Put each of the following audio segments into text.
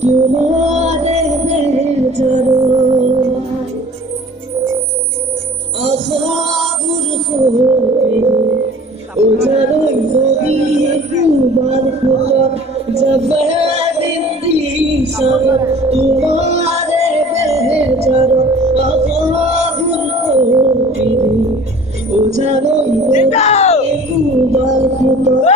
তোমারে বেচারো আসাবুর খোপে ও জানোই নদী কুবার ফুটন জবাদিন দিশার তোমারে বেচারো আসাবুর খোপে ও জানোই নদী কুবার ফুটন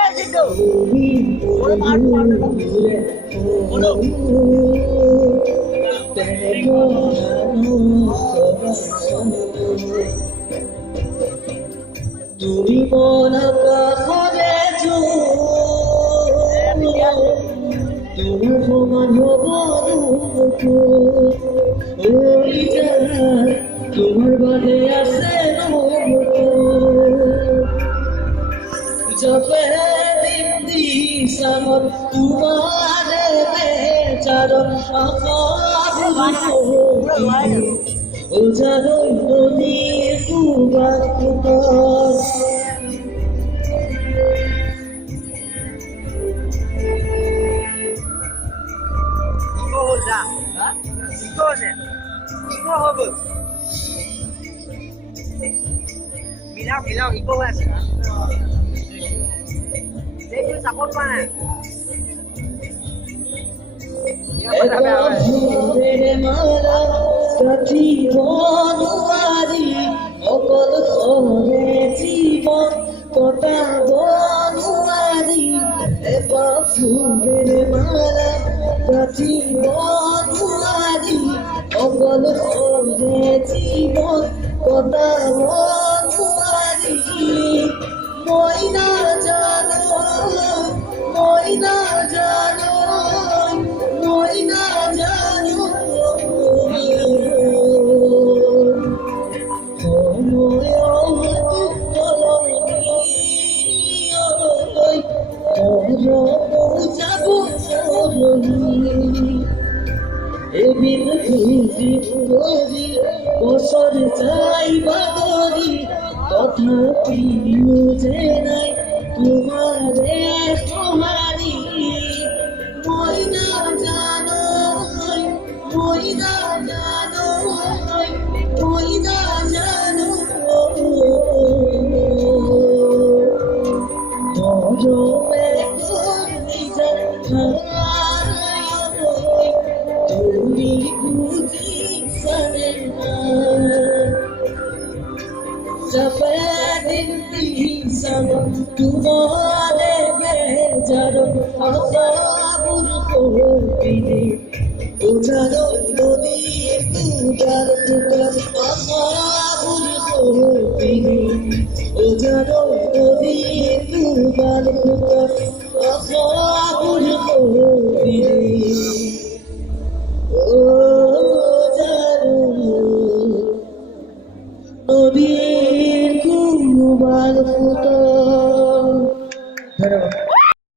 তুমি মন পাখরে তোমার সমান হব তোমার বাদে আছে জপে দিশামত তোমারে বেচারো ও জানো নদীর কুবার ফুটন মিলাও ইকো হৈ আছে দেখো সাপোর্ট পানা অকল খরে জীবন কটাব নোৱাৰি এপাহ ফুলেৰে মালা গাঁঠিব নোৱাৰি অকল খৰে জীবন কটাব নোৱাৰি মই নাজানো মই নাজানো মই নাজানো এদিন বছর চাই বাগরি তথাপি বুঝে নাই তোমারে তোমারি মই না জানো মই না জানো মই না জানো মরমে নিজের তুমি বুঝি জানে না জবাদিন দিশামত তোমারে বেচারো আসাবুর খোপে ও জানো নদীর কুবার ফুটন আসাবুর খোপে ও জানো নদীর কুবার ফুটন